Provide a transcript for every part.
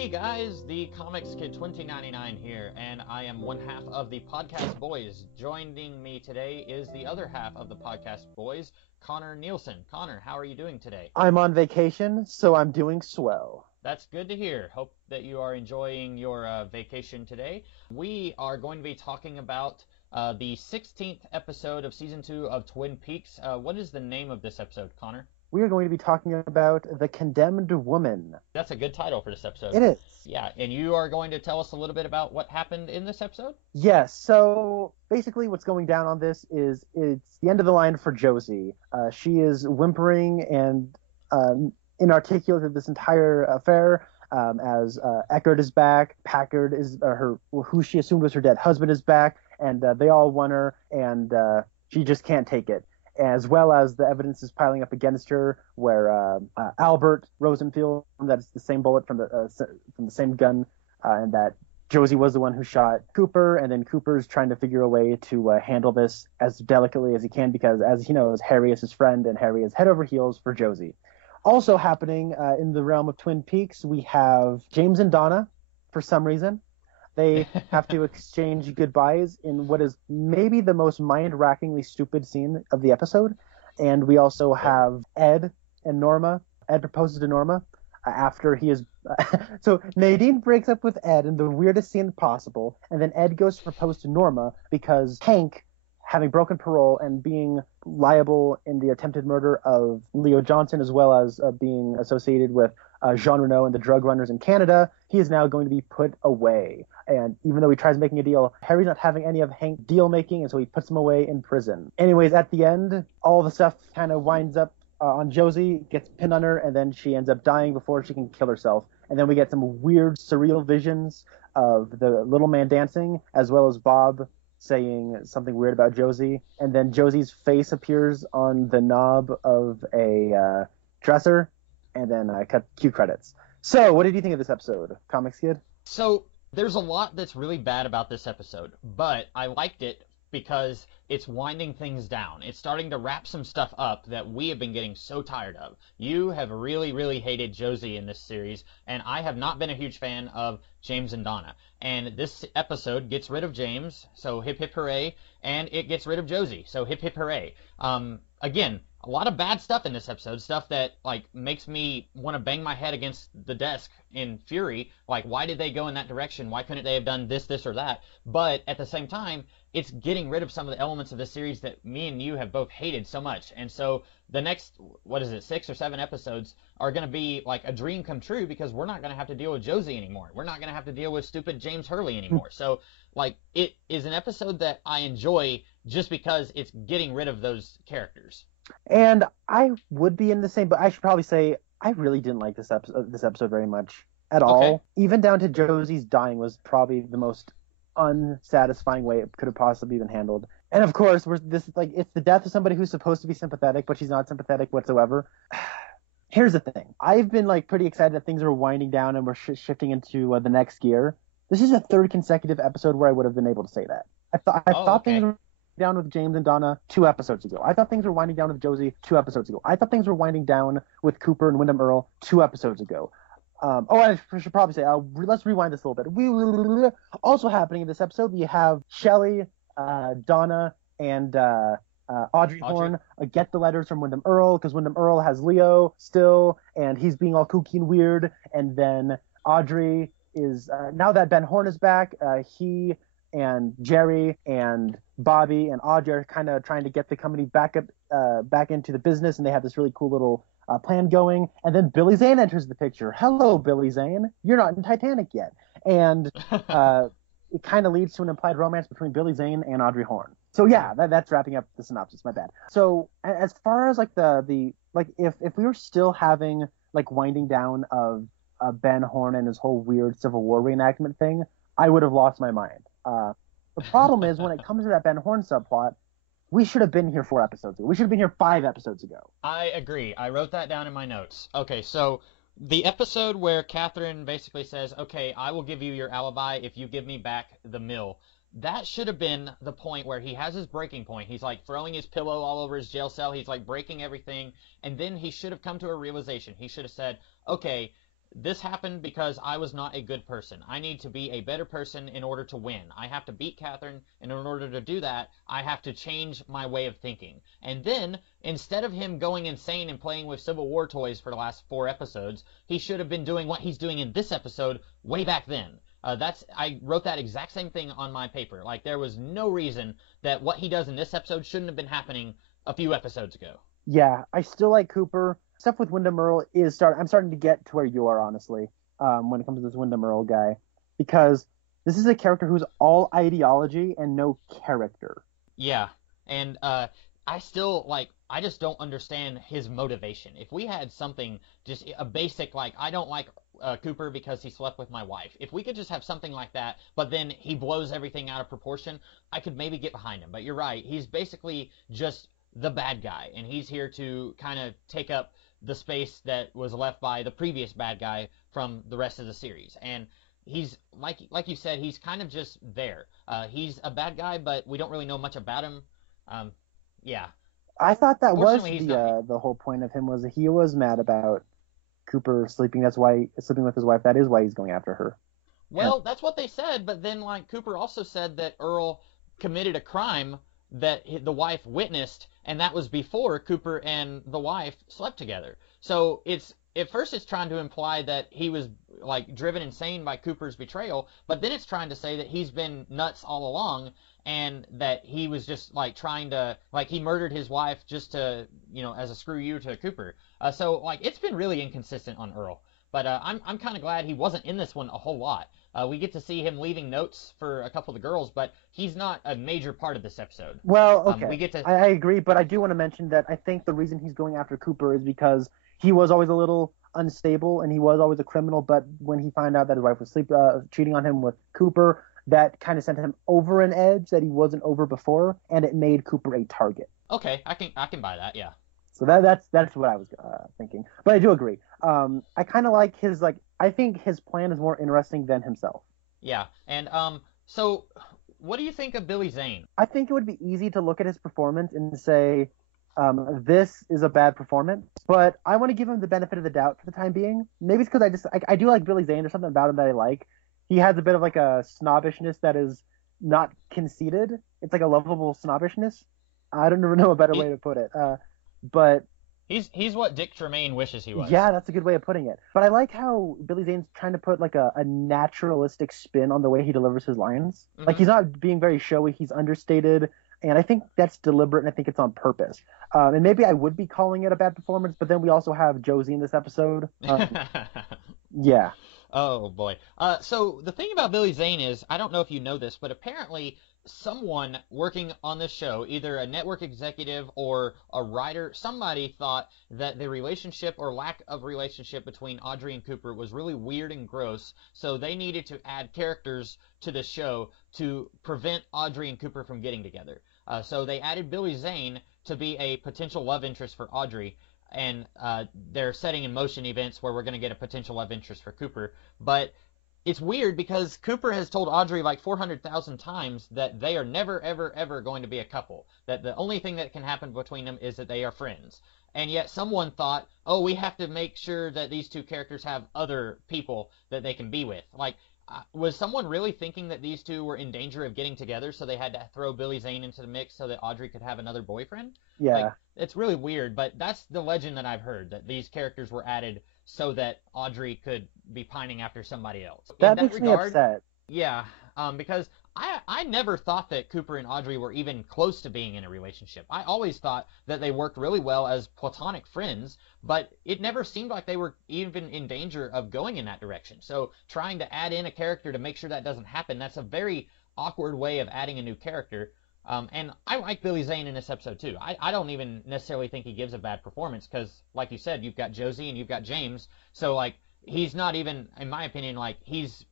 Hey guys, the Comics Kid 2099 here, and I am one half of the Podcast Boys. Joining me today is the other half of the Podcast Boys, Connor Nielsen. Connor, how are you doing today? I'm on vacation, so I'm doing swell. That's good to hear. Hope that you are enjoying your vacation today. We are going to be talking about the 16th episode of Season 2 of Twin Peaks. What is the name of this episode, Connor? We are going to be talking about The Condemned Woman. That's a good title for this episode. It is. Yeah, and you are going to tell us a little bit about what happened in this episode? Yes, so basically what's going down on this is it's the end of the line for Josie. She is whimpering and inarticulate of this entire affair as Eckert is back, Packard is who she assumed was her dead husband is back, and they all want her, and she just can't take it. As well as the evidence is piling up against her, where Albert Rosenfield, that's the same bullet from the same gun, and that Josie was the one who shot Cooper, and then Cooper's trying to figure a way to handle this as delicately as he can, because as he knows, Harry is his friend, and Harry is head over heels for Josie. Also happening in the realm of Twin Peaks, we have James and Donna, for some reason. They have to exchange goodbyes in what is maybe the most mind-rackingly stupid scene of the episode. And we also have Ed and Norma. Ed proposes to Norma after he is... So Nadine breaks up with Ed in the weirdest scene possible, and then Ed goes to propose to Norma because Hank, having broken parole and being liable in the attempted murder of Leo Johnson, as well as being associated with Jean Renault and the drug runners in Canada, he is now going to be put away. And even though he tries making a deal, Harry's not having any of Hank's deal making, and so he puts him away in prison. Anyways, at the end, all the stuff kind of winds up on Josie, gets pinned on her, and then she ends up dying before she can kill herself. And then we get some weird, surreal visions of the little man dancing, as well as Bob saying something weird about Josie. And then Josie's face appears on the knob of a dresser, and then cut cue credits. So, what did you think of this episode, Comics Kid? So, there's a lot that's really bad about this episode, but I liked it because it's winding things down. It's starting to wrap some stuff up that we have been getting so tired of. You have really, really hated Josie in this series, and I have not been a huge fan of James and Donna. And this episode gets rid of James, so hip hip hooray, and it gets rid of Josie, so hip hip hooray. Again, a lot of bad stuff in this episode, stuff that like makes me want to bang my head against the desk in fury. Like, why did they go in that direction? Why couldn't they have done this, this, or that? But at the same time, it's getting rid of some of the elements of the series that me and you have both hated so much. And so the next, 6 or 7 episodes are going to be like a dream come true, because we're not going to have to deal with Josie anymore. We're not going to have to deal with stupid James Hurley anymore. So, like, it is an episode that I enjoy just because it's getting rid of those characters. And I would be in the same, but I should probably say I really didn't like this episode very much at all. Even down to Josie's dying was probably the most unsatisfying way it could have possibly been handled. And of course, it's the death of somebody who's supposed to be sympathetic, but she's not sympathetic whatsoever. Here's the thing. I've been pretty excited that things are winding down and we're shifting into the next gear. This is a third consecutive episode where I would have been able to say that. I thought things were down with James and Donna 2 episodes ago. I thought things were winding down with Josie 2 episodes ago. I thought things were winding down with Cooper and Wyndham Earle 2 episodes ago. I should probably say, let's rewind this a little bit. Also happening in this episode, we have Shelley, Donna, and Audrey Horne get the letters from Wyndham Earle, because Wyndham Earle has Leo still, and he's being all kooky and weird. And then Audrey is, now that Ben Horne is back, he and Jerry and Bobby and Audrey are kind of trying to get the company back into the business, and they have this really cool little plan going. And then Billy Zane enters the picture. Hello, Billy Zane. You're not in Titanic yet. And it kind of leads to an implied romance between Billy Zane and Audrey Horne. So yeah, that's wrapping up the synopsis. My bad. So as far as if we were still having winding down of Ben Horne and his whole weird Civil War reenactment thing, I would have lost my mind. The problem is, when it comes to that Ben Horne subplot, we should have been here 4 episodes ago. We should have been here 5 episodes ago. I agree. I wrote that down in my notes. Okay, so the episode where Catherine basically says, okay, I will give you your alibi if you give me back the mill. That should have been the point where he has his breaking point. He's throwing his pillow all over his jail cell. He's breaking everything. And then he should have come to a realization. He should have said, okay, this happened because I was not a good person. I need to be a better person in order to win. I have to beat Catherine, and in order to do that, I have to change my way of thinking. And then, instead of him going insane and playing with Civil War toys for the last 4 episodes, he should have been doing what he's doing in this episode way back then. I wrote that exact same thing on my paper. Like, there was no reason that what he does in this episode shouldn't have been happening a few episodes ago. Yeah, I still like Cooper. Stuff with Windom Earle I'm starting to get to where you are, honestly, when it comes to this Windom Earle guy, because this is a character who's all ideology and no character. Yeah, and I just don't understand his motivation. If we had something, just a basic, like, I don't like Cooper because he slept with my wife. If we could just have something like that, but then he blows everything out of proportion, I could maybe get behind him. But you're right, he's basically just the bad guy, and he's here to kind of take up the space that was left by the previous bad guy from the rest of the series. And he's, like you said, he's kind of just there. He's a bad guy, but we don't really know much about him. Yeah. I thought that was the whole point of him, was that he was mad about Cooper sleeping with his wife. That is why he's going after her. Well, that's what they said, but then, like, Cooper also said that Earl committed a crime that the wife witnessed, and that was before Cooper and the wife slept together. So at first it's trying to imply that he was, like, driven insane by Cooper's betrayal, but then it's trying to say that he's been nuts all along, and that he was just, like, trying to, like, he murdered his wife just to, as a screw you to Cooper. So, like, it's been really inconsistent on Earl. But I'm kind of glad he wasn't in this one a whole lot. We get to see him leaving notes for a couple of the girls, but he's not a major part of this episode. Well, okay, I agree, but I do want to mention that I think the reason he's going after Cooper is because he was always a little unstable, and he was always a criminal, but when he found out that his wife was cheating on him with Cooper, that kind of sent him over an edge that he wasn't over before, and it made Cooper a target. Okay, I can buy that, yeah. So that's what I was thinking. But I do agree. I kind of like his, I think his plan is more interesting than himself. Yeah, and so what do you think of Billy Zane? I think it would be easy to look at his performance and say, this is a bad performance, but I want to give him the benefit of the doubt for the time being. Maybe it's because I do like Billy Zane. There's something about him that I like. He has a bit of, like, a snobbishness that is not conceited. It's like a lovable snobbishness. I don't know a better way to put it. But he's what Dick Tremaine wishes he was. Yeah, that's a good way of putting it. But I like how Billy Zane's trying to put, like, a naturalistic spin on the way he delivers his lines. Mm-hmm. Like, he's not being very showy. He's understated, and I think that's deliberate, and I think it's on purpose. And maybe I would be calling it a bad performance, but then we also have Josie in this episode. Yeah. Oh, boy. So the thing about Billy Zane is, I don't know if you know this, but apparently someone working on this show, either a network executive or a writer, somebody thought that the relationship or lack of relationship between Audrey and Cooper was really weird and gross, so they needed to add characters to the show to prevent Audrey and Cooper from getting together. So they added Billy Zane to be a potential love interest for Audrey, and they're setting in motion events where we're going to get a potential love interest for Cooper. But it's weird because Cooper has told Audrey like 400,000 times that they are never, ever, ever going to be a couple. That the only thing that can happen between them is that they are friends. And yet someone thought, oh, we have to make sure that these two characters have other people that they can be with. Like, was someone really thinking that these two were in danger of getting together, so they had to throw Billy Zane into the mix so that Audrey could have another boyfriend? Yeah. Like, it's really weird, but that's the legend that I've heard, that these characters were added so that Audrey could be pining after somebody else. That makes me upset. Yeah, because I never thought that Cooper and Audrey were even close to being in a relationship. I always thought that they worked really well as platonic friends, but it never seemed like they were even in danger of going in that direction. So trying to add in a character to make sure that doesn't happen, that's a very awkward way of adding a new character. And I like Billy Zane in this episode too. I don't even necessarily think he gives a bad performance because, like you said, you've got Josie and you've got James. So, like, he's not even, in my opinion, like, he's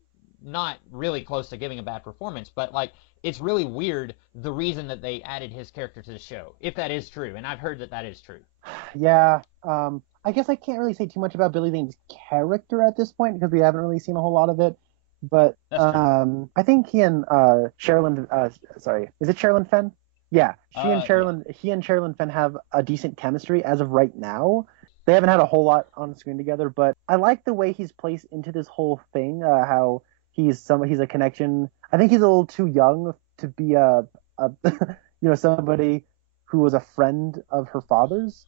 not really close to giving a bad performance, but, like, it's really weird the reason that they added his character to the show, if that is true, and I've heard that that is true. Yeah, I guess I can't really say too much about Billy Zane's character at this point because we haven't really seen a whole lot of it, but I think he and Sherilyn, is it Sherilyn Fenn? Yeah, he and Sherilyn Fenn have a decent chemistry as of right now. They haven't had a whole lot on screen together, but I like the way he's placed into this whole thing. How he's a connection. I think he's a little too young to be a somebody who was a friend of her father's,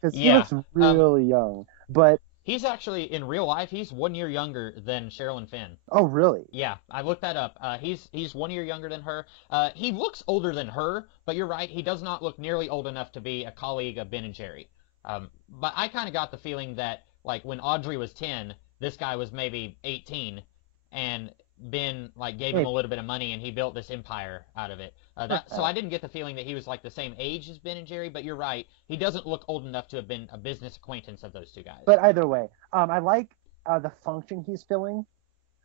because he looks really young. But he's actually, in real life, he's 1 year younger than Sherilyn Fenn. Oh, really? Yeah, I looked that up. He's 1 year younger than her. He looks older than her, but you're right, he does not look nearly old enough to be a colleague of Ben and Jerry. But I kind of got the feeling that, like, when Audrey was 10, this guy was maybe 18, and Ben, like, gave him a little bit of money, and he built this empire out of it. So I didn't get the feeling that he was, like, the same age as Ben and Jerry, but you're right. He doesn't look old enough to have been a business acquaintance of those two guys. But either way, I like the function he's filling,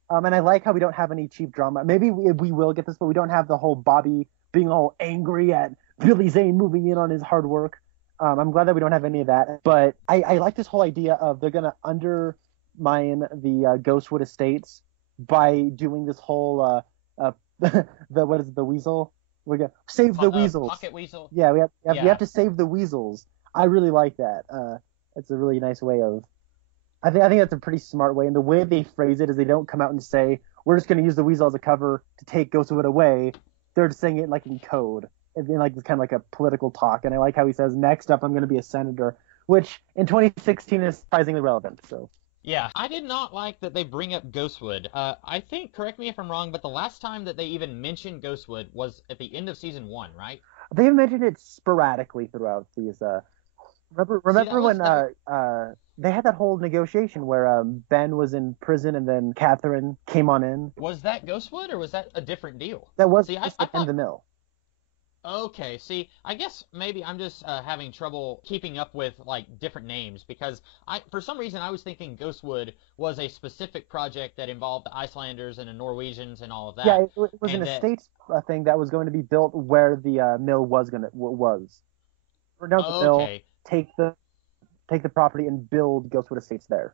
and I like how we don't have any cheap drama. Maybe we will get this, but we don't have the whole Bobby being all angry at Billy Zane moving in on his hard work. I'm glad that we don't have any of that. But I like this whole idea of they're going to undermine the Ghostwood Estates by doing this whole the weasel. We're gonna save the weasels. Pocket weasel. Yeah, we have to save the weasels. I really like that. It's a really nice way of. I think that's a pretty smart way, and the way they phrase it is they don't come out and say we're just going to use the weasel as a cover to take Ghostwood away. They're just saying it like in code, and like it's kind of like a political talk. And I like how he says, "Next up, I'm going to be a senator," which in 2016 is surprisingly relevant. So. Yeah, I did not like that they bring up Ghostwood. I think, correct me if I'm wrong, but the last time that they even mentioned Ghostwood was at the end of season 1, right? They've mentioned it sporadically throughout these. Remember when they had that whole negotiation where Ben was in prison and then Catherine came on in? Was that Ghostwood or was that a different deal? That was in the mill. Okay, see, I guess maybe I'm just having trouble keeping up with, like, different names, because for some reason I was thinking Ghostwood was a specific project that involved the Icelanders and the Norwegians and all of that. Yeah, it was an estates thing that was going to be built where the mill was. Burn down the mill, take the property and build Ghostwood Estates there.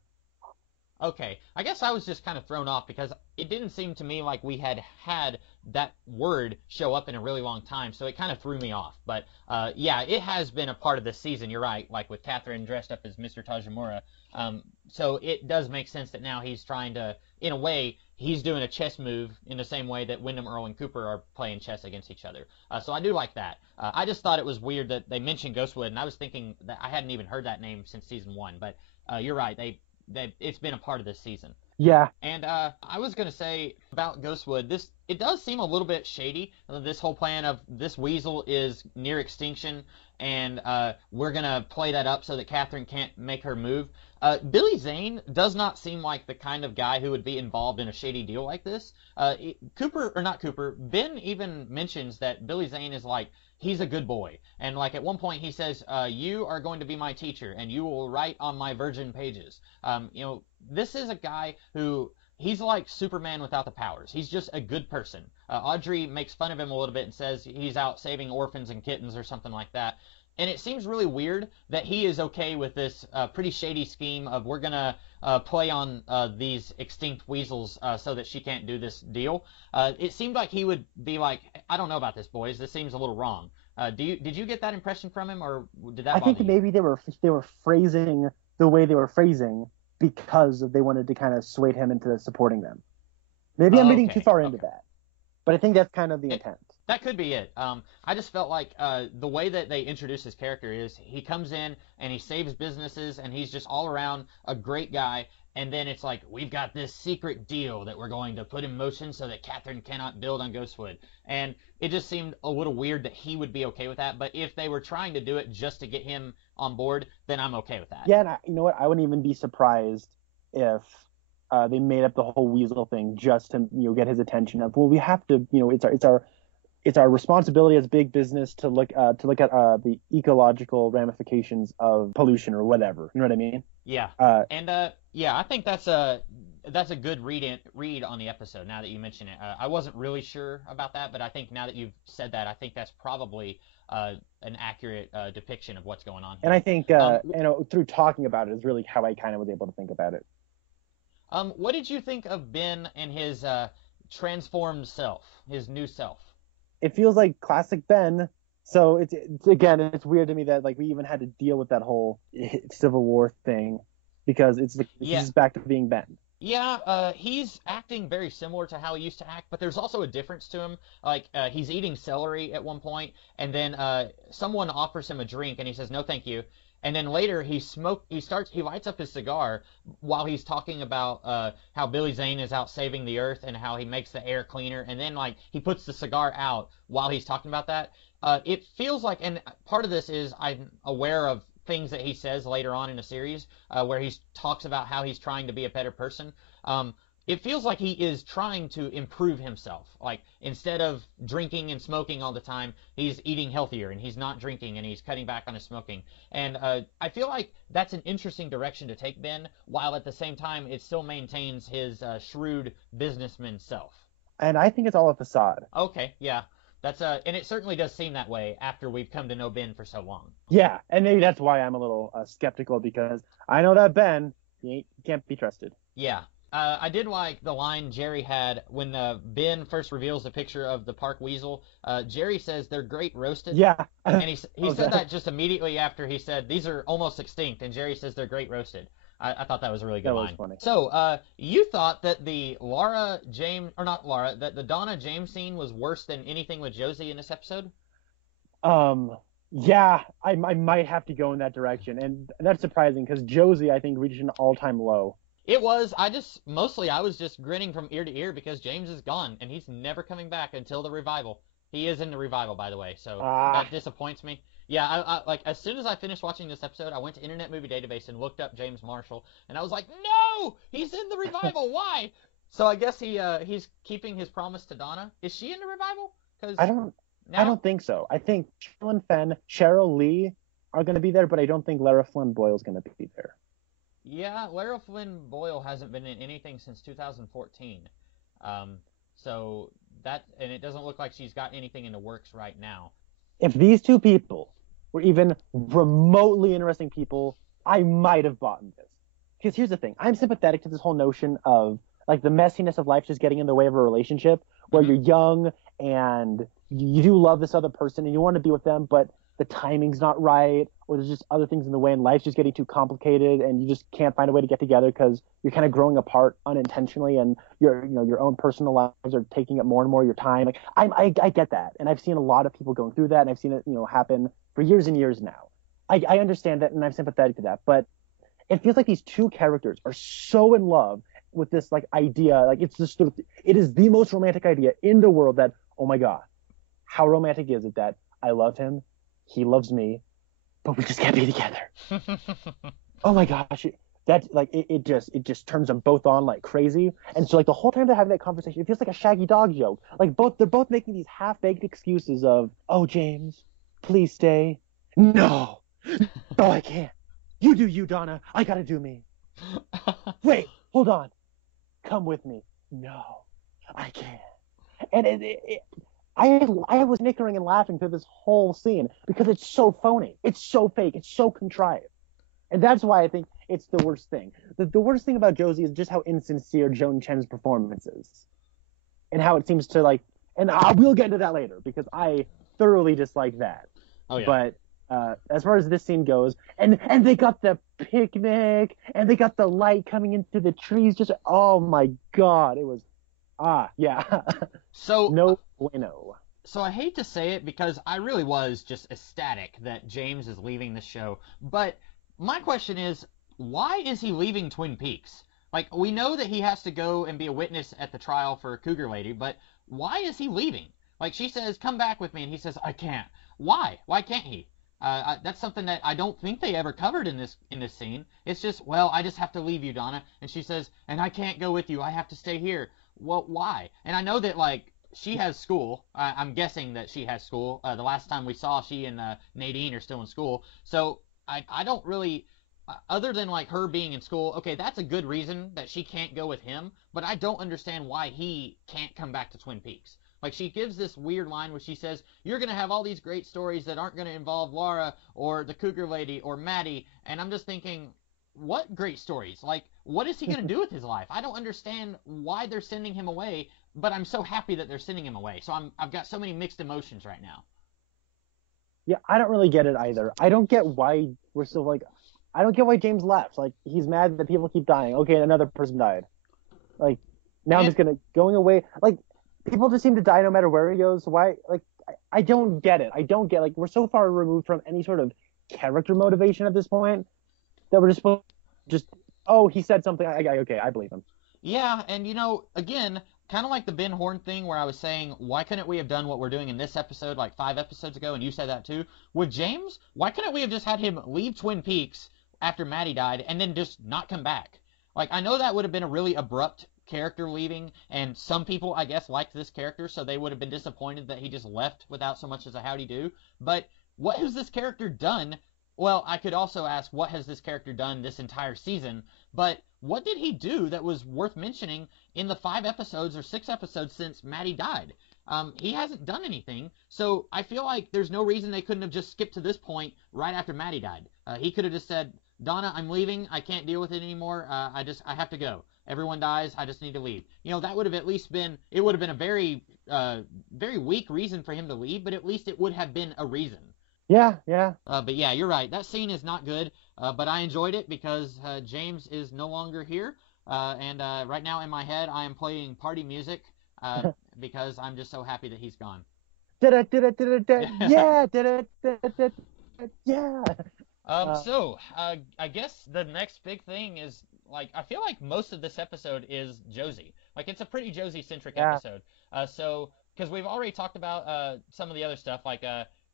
Okay, I guess I was just kind of thrown off because it didn't seem to me like we had that word show up in a really long time, so it kind of threw me off. But yeah, it has been a part of this season, you're right, like with Catherine dressed up as Mr. Tajimura. So it does make sense that now he's trying to, in a way, he's doing a chess move in the same way that Wyndham Earl and Cooper are playing chess against each other. So I do like that. I just thought it was weird that they mentioned Ghostwood, and I was thinking that I hadn't even heard that name since season 1, but you're right, it's been a part of this season. Yeah. And I was going to say about Ghostwood, it does seem a little bit shady. This whole plan of this weasel is near extinction, and we're going to play that up so that Catherine can't make her move. Billy Zane does not seem like the kind of guy who would be involved in a shady deal like this. Ben even mentions that Billy Zane is like, he's a good boy. And like at one point he says, you are going to be my teacher and you will write on my virgin pages. This is a guy who, he's like Superman without the powers. He's just a good person. Audrey makes fun of him a little bit and says he's out saving orphans and kittens or something like that. And it seems really weird that he is okay with this pretty shady scheme of we're going to play on these extinct weasels so that she can't do this deal. It seemed like he would be like, I don't know about this, boys. This seems a little wrong. Did you get that impression from him, or did that bother you? I think maybe they were phrasing the way they were phrasing because they wanted to kind of sway him into supporting them. Maybe I'm reading too far into that. But I think that's kind of the intent. That could be it. I just felt like the way that they introduce his character is he comes in and he saves businesses and he's just all around a great guy. And then it's like, we've got this secret deal that we're going to put in motion so that Catherine cannot build on Ghostwood. And it just seemed a little weird that he would be okay with that. But if they were trying to do it just to get him on board, then I'm okay with that. Yeah, and you know what? I wouldn't even be surprised if they made up the whole weasel thing just to get his attention. Of, well, we have to, it's our responsibility as big business to look at the ecological ramifications of pollution or whatever. You know what I mean? Yeah. Yeah, I think that's a good read on the episode. Now that you mention it, I wasn't really sure about that, but I think now that you've said that, I think that's probably an accurate depiction of what's going on here. And I think through talking about it is really how I kind of was able to think about it. What did you think of Ben and his transformed self, his new self? It feels like classic Ben. So it's again, it's weird to me that like we even had to deal with that whole Civil War thing because it's like Yeah, he's back to being Ben. yeah, he's acting very similar to how he used to act, but there's also a difference to him. Like, he's eating celery at one point, and then someone offers him a drink, and he says, "No, thank you." And then later he lights up his cigar while he's talking about how Billy Zane is out saving the earth and how he makes the air cleaner, and then like he puts the cigar out while he's talking about that. It feels like, and part of this is I'm aware of things that he says later on in the series where he talks about how he's trying to be a better person. Um, it feels like he is trying to improve himself. Like instead of drinking and smoking all the time, he's eating healthier and he's not drinking and he's cutting back on his smoking. And I feel like that's an interesting direction to take Ben, while at the same time it still maintains his shrewd businessman self. And I think it's all a facade. Okay, yeah. That's and it certainly does seem that way after we've come to know Ben for so long. Yeah, and maybe that's why I'm a little skeptical because I know that Ben he can't be trusted. Yeah. I did like the line Jerry had when Ben first reveals the picture of the park weasel. Jerry says they're great roasted. Yeah, And he oh, said that just immediately after he said these are almost extinct, and Jerry says they're great roasted. I thought that was a really good that was line. funny. So, you thought that the Laura James, or not Laura, that the Donna James scene was worse than anything with Josie in this episode? Yeah, I might have to go in that direction, and that's surprising because Josie I think reached an all-time low. It was. I was just grinning from ear to ear because James is gone and he's never coming back until the revival. He is in the revival, by the way, so Ah, that disappoints me. Yeah, like as soon as I finished watching this episode, I went to Internet Movie Database and looked up James Marshall, and I was like, no, he's in the revival. Why? So I guess he's keeping his promise to Donna. Is she in the revival? Because I don't I now, don't think so. I think Sherilyn Fenn, Cheryl Lee are going to be there, but I don't think Lara Flynn Boyle is going to be there. yeah, Lara Flynn Boyle hasn't been in anything since 2014. Um, so and it doesn't look like she's got anything in the works right now. If these two people were even remotely interesting people, I might have bought this. Because here's the thing, I'm sympathetic to this whole notion of like the messiness of life just getting in the way of a relationship where Hmm. you're young and you do love this other person and you want to be with them, but the timing's not right, or there's just other things in the way, and life's just getting too complicated, and you just can't find a way to get together because you're kind of growing apart unintentionally, and your own personal lives are taking up more and more of your time. Like I get that, and I've seen a lot of people going through that, and I've seen it happen for years and years now. I understand that, and I'm sympathetic to that, but it feels like these two characters are so in love with this like idea, like it's just it is the most romantic idea in the world that, oh my god, how romantic is it that I love him, he loves me, but we just can't be together. Oh my gosh, it just turns them both on like crazy. And so like the whole time they're having that conversation, it feels like a Shaggy Dog joke. Like they're both making these half-baked excuses of, oh James, please stay. No, no, I can't. You do you, Donna. I gotta do me. Wait, hold on. Come with me. No, I can't. And I was nickering and laughing through this whole scene because it's so phony. It's so fake. It's so contrived. And that's why I think it's the worst thing. The worst thing about Josie is just how insincere Joan Chen's performance is. And how it seems to like, and I will get into that later because I thoroughly dislike that. Oh yeah. But as far as this scene goes, and they got the picnic, and they got the light coming into the trees, just, oh my god, it was, yeah. So No bueno. so I hate to say it because I really was just ecstatic that James is leaving the show. But my question is, why is he leaving Twin Peaks? Like, we know that he has to go and be a witness at the trial for Cougar Lady, but why is he leaving? Like, she says, come back with me, and he says, I can't. Why? Why can't he? That's something that I don't think they ever covered in this scene. It's just, well, I just have to leave you, Donna. And she says, and I can't go with you. I have to stay here. Well, why? And I know that, like, she has school. I'm guessing that she has school. The last time we saw, she and Nadine are still in school. So I don't really, other than like her being in school, okay, that's a good reason that she can't go with him. But I don't understand why he can't come back to Twin Peaks. Like, she gives this weird line where she says, you're going to have all these great stories that aren't going to involve Laura or the Cougar Lady or Maddie. And I'm just thinking, what great stories? Like, what is he going to do with his life? I don't understand why they're sending him away, but I'm so happy that they're sending him away. So I've got so many mixed emotions right now. Yeah, I don't really get it either. I don't get why we're still like, I don't get why James left. Like, he's mad that people keep dying. Okay, another person died. Like, now I'm And just going away. Like, people just seem to die no matter where he goes. Why? Like, I don't get it. I don't get, like, we're so far removed from any sort of character motivation at this point that we're just supposed just, oh, he said something. Okay, I believe him. yeah, and again, kind of like the Ben Horn thing where I was saying, why couldn't we have done what we're doing in this episode like 5 episodes ago, and you said that too? With James, why couldn't we have just had him leave Twin Peaks after Maddie died and then just not come back? Like, I know that would have been a really abrupt character leaving, and some people, I guess, liked this character, so they would have been disappointed that he just left without so much as a howdy do. But what has this character done? Well, I could also ask, what has this character done this entire season? But what did he do that was worth mentioning in the 5 episodes or 6 episodes since Maddie died? He hasn't done anything, so I feel like there's no reason they couldn't have just skipped to this point right after Maddie died. He could have just said, Donna, I'm leaving. I can't deal with it anymore. I have to go. Everyone dies. I just need to leave. That would have at least been, it would have been a very weak reason for him to leave, but at least it would have been a reason. Yeah, yeah. But yeah, you're right. That scene is not good, but I enjoyed it because James is no longer here. And right now in my head, I am playing party music because I'm just so happy that he's gone. Yeah, yeah. So I guess the next big thing is, like, I feel like most of this episode is Josie. Like, it's a pretty Josie-centric episode. So, because we've already talked about some of the other stuff, like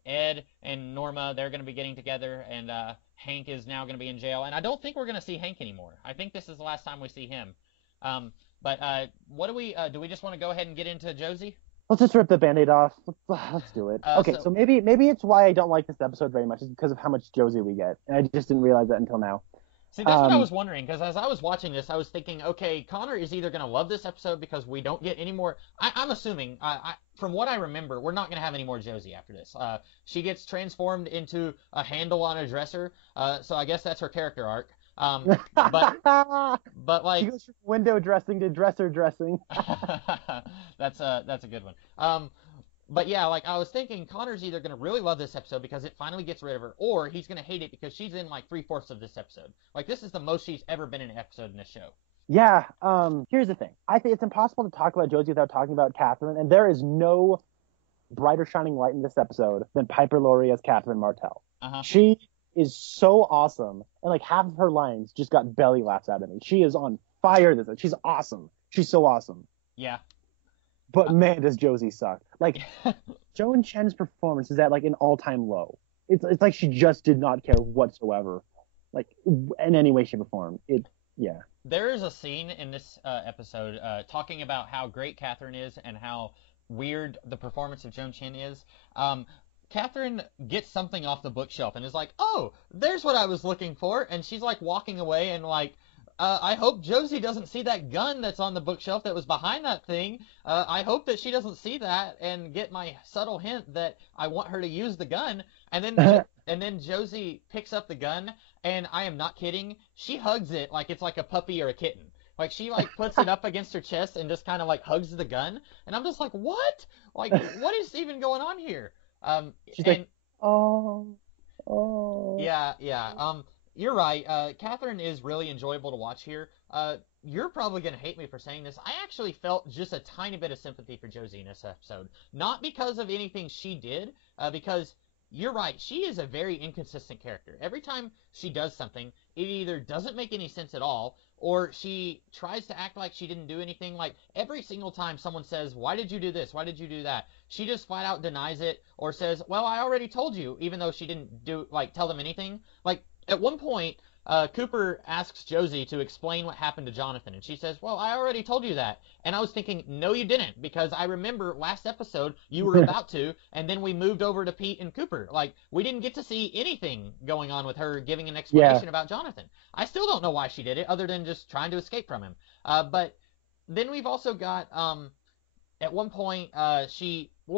Ed and Norma, they're going to be getting together, and Hank is now going to be in jail. And I don't think we're going to see Hank anymore. I think this is the last time we see him. But what do we just want to go ahead and get into Josie? Let's just rip the Band-Aid off. Let's do it. Okay, so maybe it's why I don't like this episode very much is because of how much Josie we get, and I just didn't realize that until now. See, that's what I was wondering, because as I was watching this, I was thinking, okay, Connor is either going to love this episode because we don't get any more... I'm assuming, from what I remember, we're not going to have any more Josie after this. She gets transformed into a handle on a dresser, so I guess that's her character arc. But like... She goes from window dressing to dresser dressing. That's a good one. But yeah, like, I was thinking Connor's either going to really love this episode because it finally gets rid of her, or he's going to hate it because she's in, like, 3/4 of this episode. Like, this is the most she's ever been in an episode in this show. Yeah, here's the thing. I think it's impossible to talk about Josie without talking about Catherine, and there is no brighter shining light in this episode than Piper Laurie as Catherine Martell. Uh-huh. She is so awesome, and, like, half of her lines just got belly laughs out of me. She is on fire this episode. She's awesome. She's so awesome. Yeah. But man, does Josie suck. Like, Joan Chen's performance is at, like, an all-time low. It's like she just did not care whatsoever, like, in any way, shape, or form. Yeah. There is a scene in this episode talking about how great Catherine is and how weird the performance of Joan Chen is. Catherine gets something off the bookshelf and is like, oh, there's what I was looking for. And she's, like, walking away and, like, I hope Josie doesn't see that gun that's on the bookshelf that was behind that thing. I hope that she doesn't see that and get my subtle hint that I want her to use the gun. And then Josie picks up the gun, and I am not kidding. She hugs it like it's like a puppy or a kitten. Like, she, like, puts it up against her chest and just kind of, like, hugs the gun. And I'm just like, what? Like, what is even going on here? She's like, oh. Yeah. You're right. Catherine is really enjoyable to watch here. You're probably going to hate me for saying this. I actually felt just a tiny bit of sympathy for Josie in this episode. Not because of anything she did, because you're right. She is a very inconsistent character. Every time she does something, it either doesn't make any sense at all, or she tries to act like she didn't do anything. Like, every single time someone says, why did you do this? Why did you do that? She just flat out denies it, or says, well, I already told you, even though she didn't tell them anything. Like, at one point, Cooper asks Josie to explain what happened to Jonathan, and she says, well, I already told you that. And I was thinking, no, you didn't, because I remember last episode you were about to, and then we moved over to Pete and Cooper. Like, we didn't get to see anything going on with her giving an explanation about Jonathan. I still don't know why she did it, other than just trying to escape from him. But then we've also got, at one point,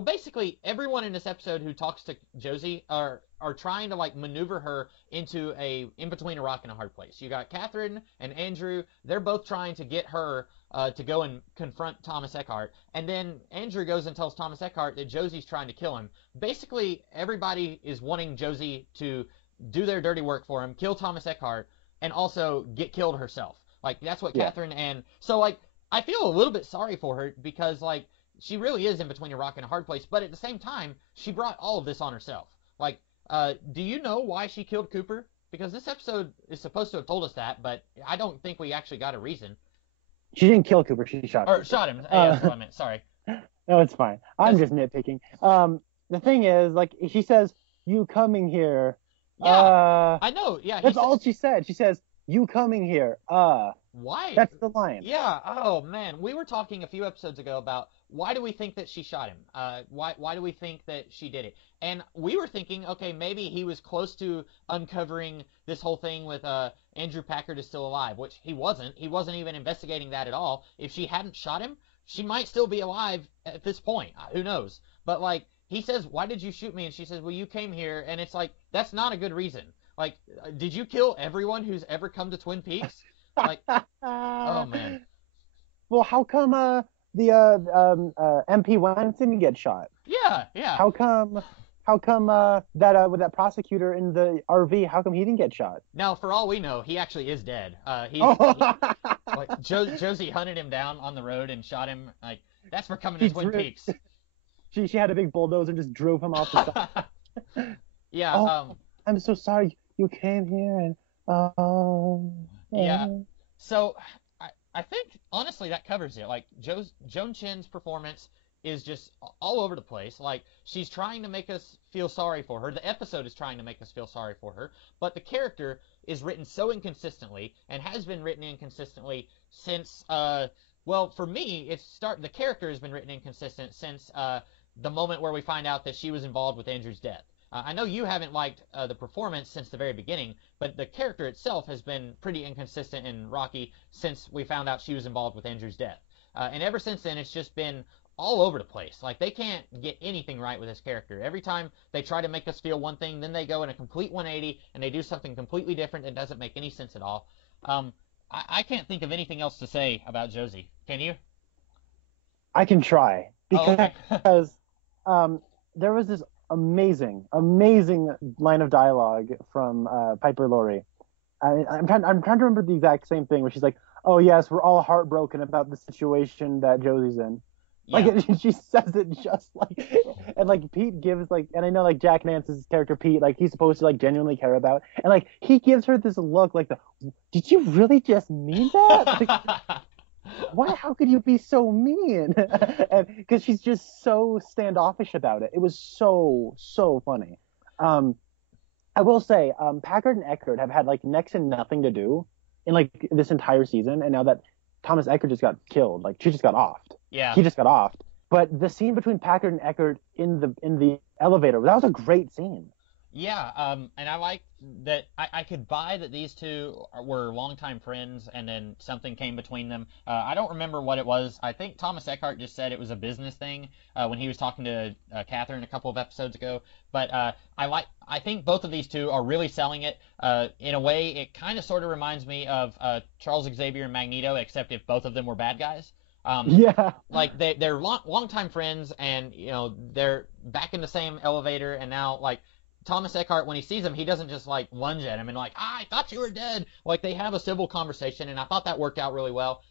basically everyone in this episode who talks to Josie, or are trying to like maneuver her into in between a rock and a hard place. You got Catherine and Andrew. They're both trying to get her to go and confront Thomas Eckhart, and then Andrew goes and tells Thomas Eckhart that Josie's trying to kill him. Basically, everybody is wanting Josie to do their dirty work for him, kill Thomas Eckhart, and also get killed herself. Like, that's what Catherine and... So, like, I feel a little bit sorry for her because, like, she really is in between a rock and a hard place, but at the same time, she brought all of this on herself. Like, do you know why she killed Cooper? Because this episode is supposed to have told us that, but I don't think we actually got a reason. She didn't kill Cooper, she shot him. Or shot him. Yeah, that's what I meant. Sorry. No, it's fine. I'm just nitpicking. The thing is, like, she says, "You coming here." Yeah, I know. Yeah, that's all she said. She says, "You coming here." Why? That's the line. Yeah. Oh man, we were talking a few episodes ago about why do we think that she shot him? Why do we think that she did it? And we were thinking, okay, maybe he was close to uncovering this whole thing with Andrew Packard is still alive, which he wasn't. He wasn't even investigating that at all. If she hadn't shot him, she might still be alive at this point. Who knows? But like, he says, "Why did you shoot me?" And she says, "Well, you came here." And it's like, that's not a good reason. Like, did you kill everyone who's ever come to Twin Peaks? Like, oh man. Well, how come the MP Wentz didn't get shot? Yeah. How come that with that prosecutor in the RV, how come he didn't get shot? Now, for all we know, he actually is dead. Like Josie hunted him down on the road and shot him. Like, that's for coming to Twin Peaks. She had a big bulldozer and just drove him off the side. Yeah. Oh, I'm so sorry you came here and. Yeah. So I think honestly that covers it. Like Joan Chen's performance is just all over the place. Like, she's trying to make us feel sorry for her. The episode is trying to make us feel sorry for her, but the character is written so inconsistently and has been written inconsistently since well, for me, the character has been written inconsistent since the moment where we find out that she was involved with Andrew's death. I know you haven't liked the performance since the very beginning, but the character itself has been pretty inconsistent in Rocky since we found out she was involved with Andrew's death. And ever since then, it's just been all over the place. Like, they can't get anything right with this character. Every time they try to make us feel one thing, then they go in a complete 180 and they do something completely different that doesn't make any sense at all. I can't think of anything else to say about Josie. Can you? I can try because there was this amazing line of dialogue from Piper Laurie. I'm trying to remember the exact same thing where she's like, "Oh yes, we're all heartbroken about the situation that Josie's in." Yeah. Like, she says it just like, and like Pete gives like, and I know like Jack Nance's character Pete, like he's supposed to like genuinely care about, and like he gives her this look like did you really just mean that? Like, why? How could you be so mean? And because she's just so standoffish about it. It was so funny. I will say, Packard and Eckhart have had like next to nothing to do in like this entire season, and now that Thomas Eckhart just got killed, like she just got offed. Yeah. He just got offed. But the scene between Packard and Eckhart in the elevator, that was a great scene. Yeah, and I like that. I could buy that these two were longtime friends, and then something came between them. I don't remember what it was. I think Thomas Eckhart just said it was a business thing when he was talking to Catherine a couple of episodes ago. But I think both of these two are really selling it. In a way, it kind of sort of reminds me of Charles Xavier and Magneto, except if both of them were bad guys. Yeah. Like they're longtime friends, and you know they're back in the same elevator, and now like. Thomas Eckhart, when he sees him, he doesn't just like lunge at him and like, I thought you were dead. Like, they have a civil conversation, and I thought that worked out really well.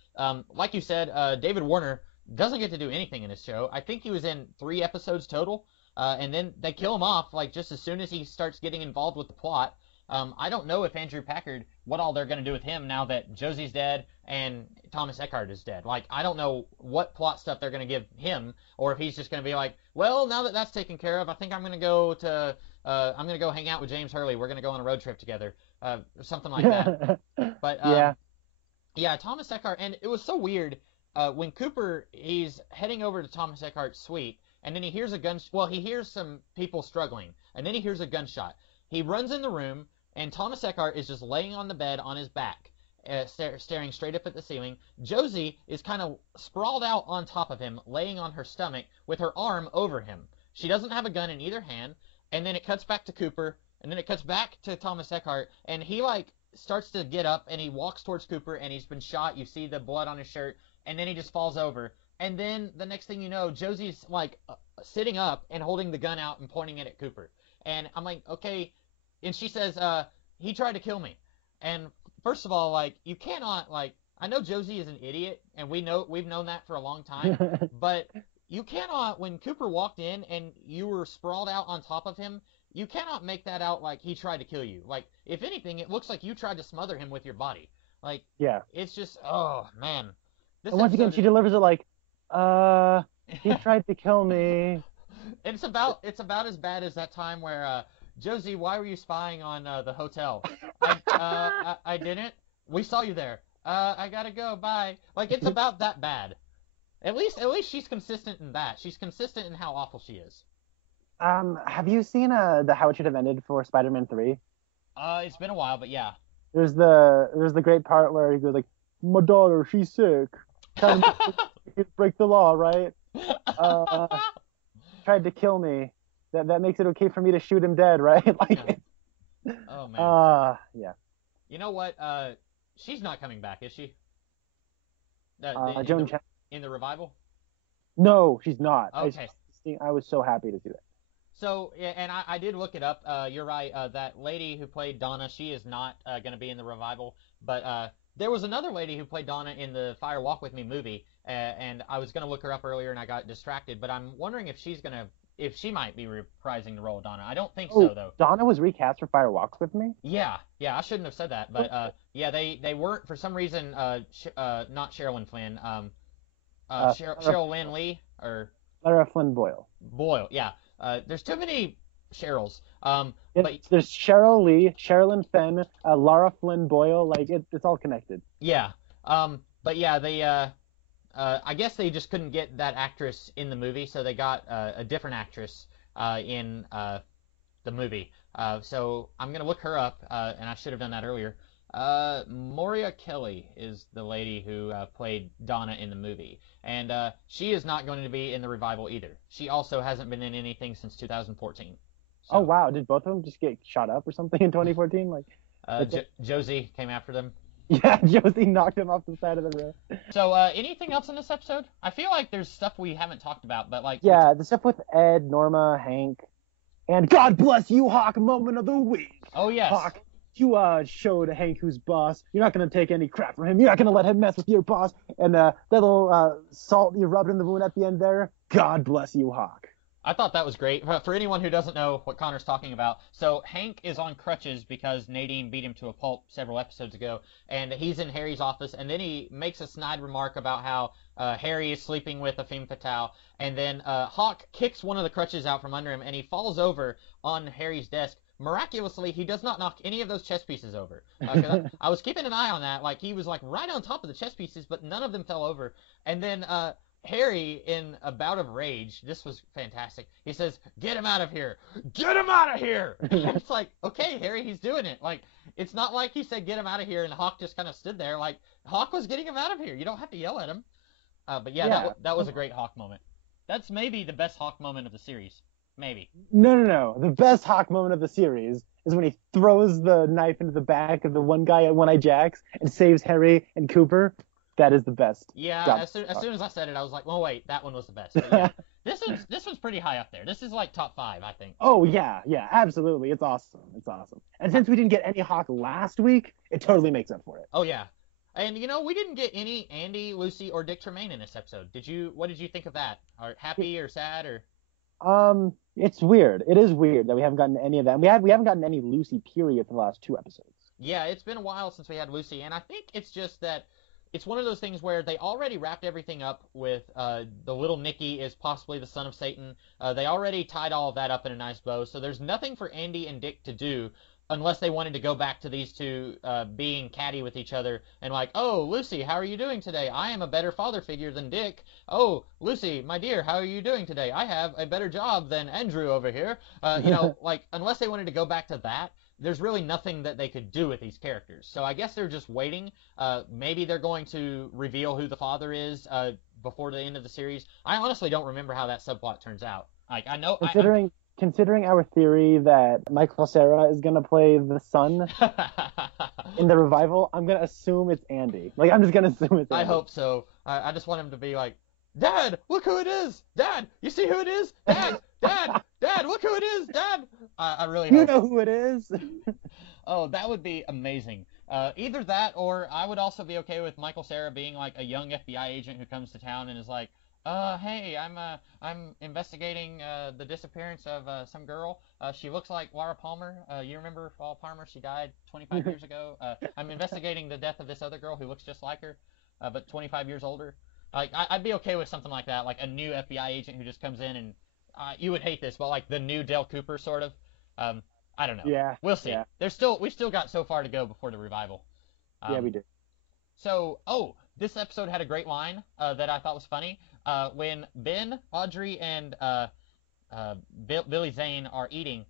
Like you said, David Warner doesn't get to do anything in this show. I think he was in 3 episodes total, and then they kill him off like just as soon as he starts getting involved with the plot. I don't know if Andrew Packard, what all they're going to do with him now that Josie's dead and Thomas Eckhart is dead. Like, I don't know what plot stuff they're going to give him, or if he's just going to be like, well, now that that's taken care of, I think I'm going to go hang out with James Hurley. We're going to go on a road trip together. Something like that. But, yeah, Thomas Eckhart, and it was so weird, when Cooper, he's heading over to Thomas Eckhart's suite, and then he hears he hears some people struggling, and then he hears a gunshot. He runs in the room, and Thomas Eckhart is just laying on the bed on his back, staring straight up at the ceiling. Josie is kind of sprawled out on top of him, laying on her stomach with her arm over him. She doesn't have a gun in either hand. and then it cuts back to Cooper, and then it cuts back to Thomas Eckhart, and he like starts to get up and he walks towards Cooper, and he's been shot. You see the blood on his shirt, and then he just falls over. And then the next thing you know, Josie's like sitting up and holding the gun out and pointing it at Cooper. And I'm like, okay. And she says, he tried to kill me. And first of all, like, you cannot, like, I know Josie is an idiot, and we've known that for a long time, but you cannot, when Cooper walked in and you were sprawled out on top of him, you cannot make that out like he tried to kill you. Like, if anything, it looks like you tried to smother him with your body. Like, Yeah. it's just, oh, man. This And once again, episode she delivers it like, he tried to kill me. It's about as bad as that time where, Josie, why were you spying on the hotel? I didn't. We saw you there. I gotta go. Bye. Like, it's about that bad. At least she's consistent in that. She's consistent in how awful she is. Have you seen the How It Should Have Ended for Spider-Man 3? It's been a while, but yeah. There's the great part where he goes like, my daughter, she's sick. Trying to break the law, right? Tried to kill me. That makes it okay for me to shoot him dead, right? Like, yeah. Oh man. Yeah. You know what? She's not coming back, is she? Joan Chen. In the revival? No, she's not. Okay. I was so happy to see that. So, yeah, and I did look it up. You're right. That lady who played Donna, she is not going to be in the revival. But there was another lady who played Donna in the Fire Walk With Me movie, and I was going to look her up earlier, and I got distracted. But I'm wondering if she might be reprising the role of Donna. I don't think so, though. Donna was recast for Fire Walks With Me? Yeah, I shouldn't have said that. But, yeah, they weren't, for some reason, not Sherilyn Flynn, Cheryl Lynn Lee, or... Lara Flynn Boyle. Boyle, yeah. There's too many Cheryls. But there's Cheryl Lee, Sherilyn Fenn, Lara Flynn Boyle. Like, it's all connected. Yeah. But yeah, they I guess they just couldn't get that actress in the movie, so they got a different actress in the movie. So I'm gonna look her up, and I should have done that earlier. Moria Kelly is the lady who played Donna in the movie, and she is not going to be in the revival either. She also hasn't been in anything since 2014. So, oh wow, did both of them just get shot up or something in 2014? Like, Josie came after them. Yeah, Josie knocked him off the side of the road. So, anything else in this episode? I feel like there's stuff we haven't talked about, but like... Yeah, the stuff with Ed, Norma, Hank, and God bless you, Hawk, moment of the week. Oh, yes. Hawk, you showed Hank who's boss. You're not going to take any crap from him. You're not going to let him mess with your boss. And that little salt you rubbed in the wound at the end there, God bless you, Hawk. I thought that was great. For anyone who doesn't know what Connor's talking about, so Hank is on crutches because Nadine beat him to a pulp several episodes ago, and he's in Harry's office, and then he makes a snide remark about how Harry is sleeping with a femme fatale, and then Hawk kicks one of the crutches out from under him, and he falls over on Harry's desk. Miraculously, he does not knock any of those chess pieces over. I was keeping an eye on that. Like, he was like right on top of the chess pieces, but none of them fell over. And then Harry, in a bout of rage, this was fantastic. He says, "Get him out of here! Get him out of here!" It's like, okay, Harry, he's doing it. Like, it's not like he said, "Get him out of here," and Hawk just kind of stood there. Like, Hawk was getting him out of here. You don't have to yell at him. But yeah, that was a great Hawk moment. That's maybe the best Hawk moment of the series. Maybe. No. The best Hawk moment of the series is when he throws the knife into the back of the one guy at One-Eye Jacks and saves Harry and Cooper. That is the best. Yeah, as soon as I said it, I was like, well, wait, that one was the best. But yeah, this one's pretty high up there. This is like top 5, I think. Oh, yeah, absolutely. It's awesome. And since we didn't get any Hawk last week, it totally makes up for it. Oh, yeah. And, we didn't get any Andy, Lucy, or Dick Tremaine in this episode. What did you think of that? Are happy or sad or... It's weird. It is weird that we haven't gotten any of that. And we haven't gotten any Lucy period for the last 2 episodes. Yeah, it's been a while since we had Lucy, and I think it's just that it's one of those things where they already wrapped everything up with the little Nicky is possibly the son of Satan. They already tied all of that up in a nice bow, so there's nothing for Andy and Dick to do unless they wanted to go back to these two being catty with each other and like, "Oh, Lucy, how are you doing today? I am a better father figure than Dick. Oh, Lucy, my dear, how are you doing today? I have a better job than Andrew over here." Like, unless they wanted to go back to that, there's really nothing that they could do with these characters. So I guess they're just waiting. Maybe they're going to reveal who the father is considering our theory that Michael Cera is gonna play the son in the revival, I'm gonna assume it's Andy. Like, I'm just gonna assume it's Andy. I hope so. I just want him to be like, Dad, look who it is! Dad, you see who it is? Dad, Dad, look who it is! Dad! I really hope. You know who it is? Oh, that would be amazing. Either that, or I would also be okay with Michael Cera being like a young FBI agent who comes to town and is like, hey, I'm investigating the disappearance of some girl. She looks like Laura Palmer. You remember Laura Palmer? She died 25 years ago. I'm investigating the death of this other girl who looks just like her, but 25 years older. Like, I'd be okay with something like that, like a new FBI agent who just comes in and you would hate this, but like the new Dale Cooper sort of. I don't know. Yeah. We'll see. Yeah. We've still got so far to go before the revival. Yeah, we do. So, this episode had a great line that I thought was funny. When Ben, Audrey, and Billy Zane are eating,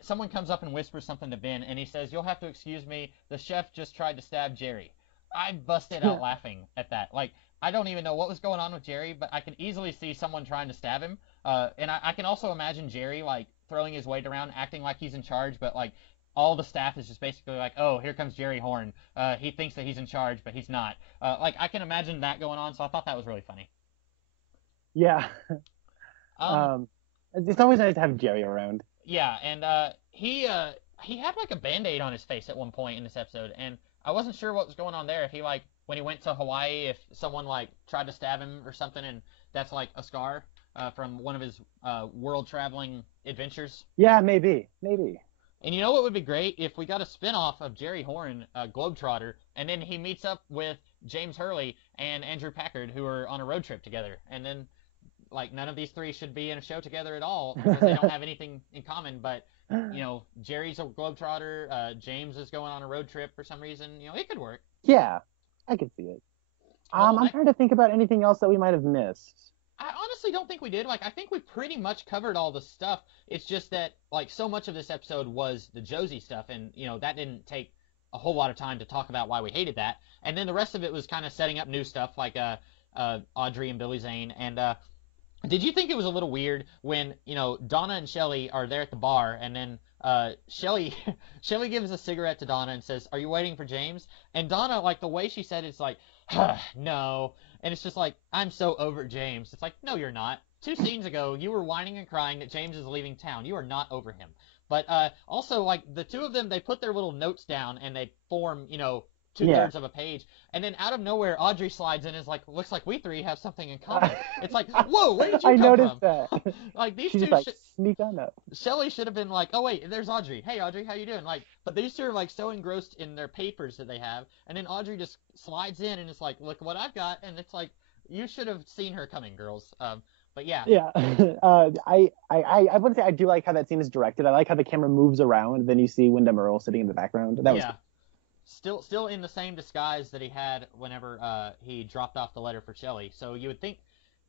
someone comes up and whispers something to Ben, and he says, "You'll have to excuse me. The chef just tried to stab Jerry." I busted out laughing at that. Like, I don't even know what was going on with Jerry, but I can easily see someone trying to stab him. And I can also imagine Jerry, like, throwing his weight around, acting like he's in charge, but, like, all the staff is just basically like, oh, here comes Jerry Horn. He thinks that he's in charge, but he's not. Like, I can imagine that going on, so I thought that was really funny. Yeah. It's always nice to have Jerry around. Yeah, and he had, like, a Band-Aid on his face at one point in this episode, and I wasn't sure what was going on there. If he, like, when he went to Hawaii, if someone, like, tried to stab him or something, and that's, like, a scar from one of his world-traveling adventures. Yeah, maybe. And you know what would be great? If we got a spin-off of Jerry Horn, Globetrotter, and then he meets up with James Hurley and Andrew Packard, who are on a road trip together. And then, like, none of these three should be in a show together at all, because they don't have anything in common. But, you know, Jerry's a Globetrotter, James is going on a road trip for some reason. You know, it could work. Yeah, I could see it. Well, I'm trying to think about anything else that we might have missed. I honestly don't think we did. Like, I think we pretty much covered all the stuff. It's just that, like, so much of this episode was the Josie stuff, and, you know, that didn't take a whole lot of time to talk about why we hated that. And then the rest of it was kind of setting up new stuff, like Audrey and Billy Zane. And did you think it was a little weird when, you know, Donna and Shelly are there at the bar, and then Shelly gives a cigarette to Donna and says, "Are you waiting for James?" And Donna, like, the way she said it's like, no. And it's just like, I'm so over James. It's like, no, you're not. 2 scenes ago, you were whining and crying that James is leaving town. You are not over him. But also, like, the two of them, they put their little notes down and they form, you know, 2/3 of a page. And then out of nowhere, Audrey slides in and is like, looks like we three have something in common. It's like, whoa, where did you come from? I noticed that. Like, these She two just, like, sneak on up. Shelley should have been like, oh wait, there's Audrey. Hey Audrey, how you doing? Like, but these two are like so engrossed in their papers that they have, and then Audrey just slides in and it's like, look what I've got, and it's like, you should have seen her coming, girls. But yeah. Yeah. I want to say I do like how that scene is directed. I like how the camera moves around, and then you see Wyndham Earle sitting in the background. That was Still in the same disguise that he had whenever he dropped off the letter for Shelley. So you would think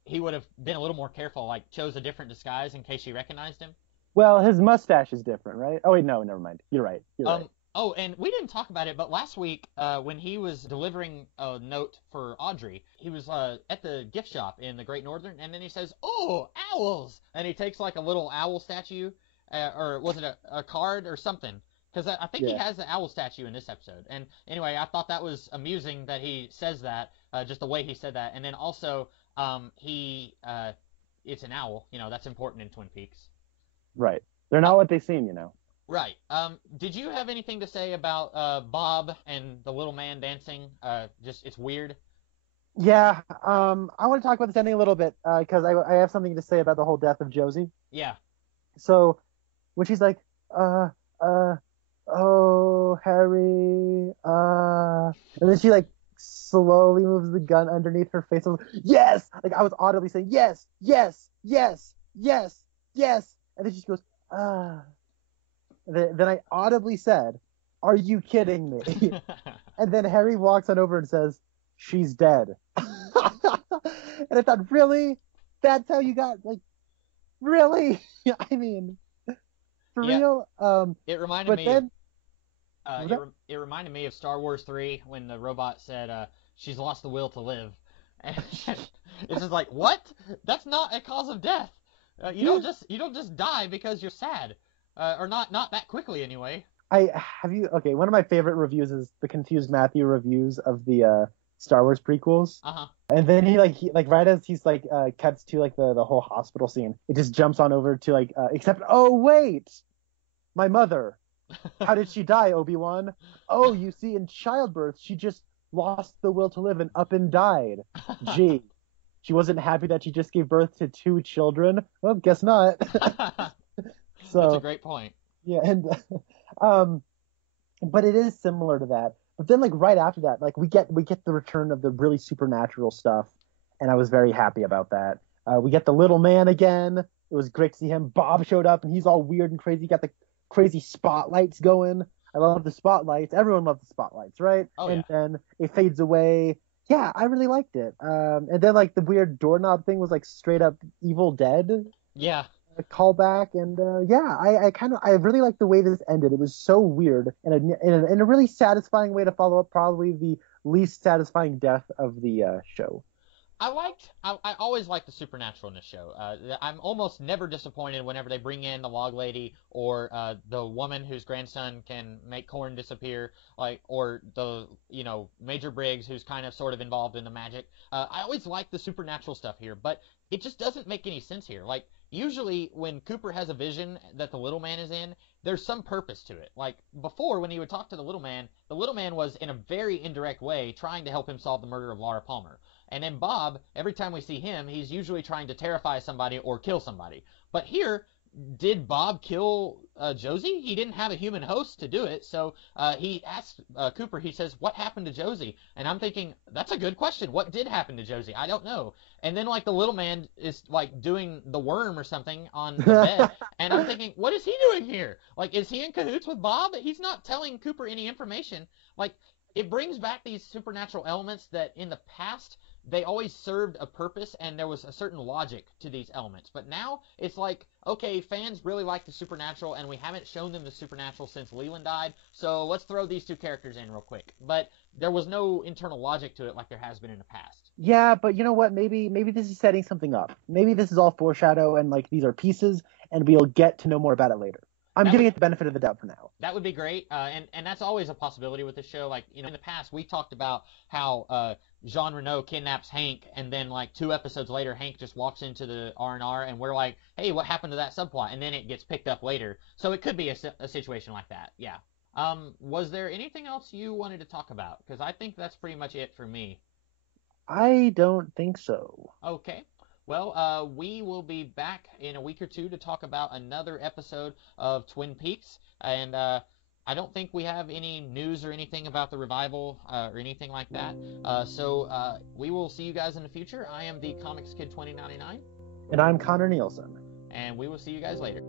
he would have been a little more careful, like chose a different disguise in case she recognized him. Well, his mustache is different, right? Oh wait, no, never mind. You're right. Right. Oh, and we didn't talk about it, but last week when he was delivering a note for Audrey, he was at the gift shop in the Great Northern, and then he says, "Oh, owls!" And he takes like a little owl statue, or was it a card or something? Because I think he has the owl statue in this episode. And anyway, I thought that was amusing that he says that, just the way he said that. And then also, it's an owl. You know, that's important in Twin Peaks. Right. They're not what they seem, you know. Right. Did you have anything to say about Bob and the little man dancing? Just, it's weird. Yeah. I want to talk about this ending a little bit, because I have something to say about the whole death of Josie. Yeah. So, when she's like, oh, Harry, and then she, like, slowly moves the gun underneath her face. I was like, yes! Like, I was audibly saying, yes, yes, yes, yes, yes. And then she goes, Then I audibly said, are you kidding me? And then Harry walks on over and says, she's dead. And I thought, really? That's how you got, like, really? I mean, for real? It reminded me it reminded me of Star Wars 3 when the robot said, she's lost the will to live. And it's just like, what? That's not a cause of death. You don't just die because you're sad, or not that quickly anyway. Okay, one of my favorite reviews is the Confused Matthew reviews of the Star Wars prequels. Uh-huh. And then he right as he's cuts to like the whole hospital scene, it just jumps on over to except oh wait, my mother. How did she die, Obi-Wan? Oh, you see, in childbirth she just lost the will to live and up and died. Gee. She wasn't happy that she just gave birth to 2 children? Well, guess not. So that's a great point. Yeah, and but it is similar to that. But then right after that, we get the return of the really supernatural stuff, and I was very happy about that. We get the little man again. It was great to see him. Bob showed up, and he's all weird and crazy. He got the crazy spotlights going. I love the spotlights. Everyone loves the spotlights, right? Oh, and yeah. then it fades away. Yeah, I really liked it. And then the weird doorknob thing was straight up Evil Dead. Yeah. A callback, and I really like the way this ended. It was so weird, and in a really satisfying way to follow up probably the least satisfying death of the show. I always like the supernatural in this show. I'm almost never disappointed whenever they bring in the log lady or the woman whose grandson can make corn disappear, or the Major Briggs who's kind of sort of involved in the magic. I always like the supernatural stuff here, but it just doesn't make any sense here. Usually when Cooper has a vision that the little man is in, there's some purpose to it. Before, when he would talk to the little man was in a very indirect way trying to help him solve the murder of Laura Palmer. And then Bob, every time we see him, he's usually trying to terrify somebody or kill somebody. But here, did Bob kill Josie? He didn't have a human host to do it, so he asked Cooper, he says, what happened to Josie? And I'm thinking, that's a good question. What did happen to Josie? I don't know. And then the little man is doing the worm or something on the bed, and I'm thinking, what is he doing here? Is he in cahoots with Bob? He's not telling Cooper any information. It brings back these supernatural elements that in the past they always served a purpose and there was a certain logic to these elements. But now it's okay, fans really like the supernatural and we haven't shown them the supernatural since Leland died, so let's throw these 2 characters in real quick. But there was no internal logic to it like there has been in the past. Yeah, but you know what? Maybe this is setting something up. Maybe this is all foreshadow and these are pieces and we'll get to know more about it later. I'm giving it the benefit of the doubt for now. That would be great, and that's always a possibility with the show. In the past, we talked about how Jean Reno kidnaps Hank, and then 2 episodes later, Hank just walks into the R&R, and we're like, hey, what happened to that subplot? And then it gets picked up later. So it could be a situation like that, yeah. Was there anything else you wanted to talk about? Because I think that's pretty much it for me. I don't think so. Okay. Well, we will be back in a week or 2 to talk about another episode of Twin Peaks, and I don't think we have any news or anything about the revival or anything like that. So we will see you guys in the future. I am the Comics Kid 2099. And I'm Connor Nielsen. And we will see you guys later.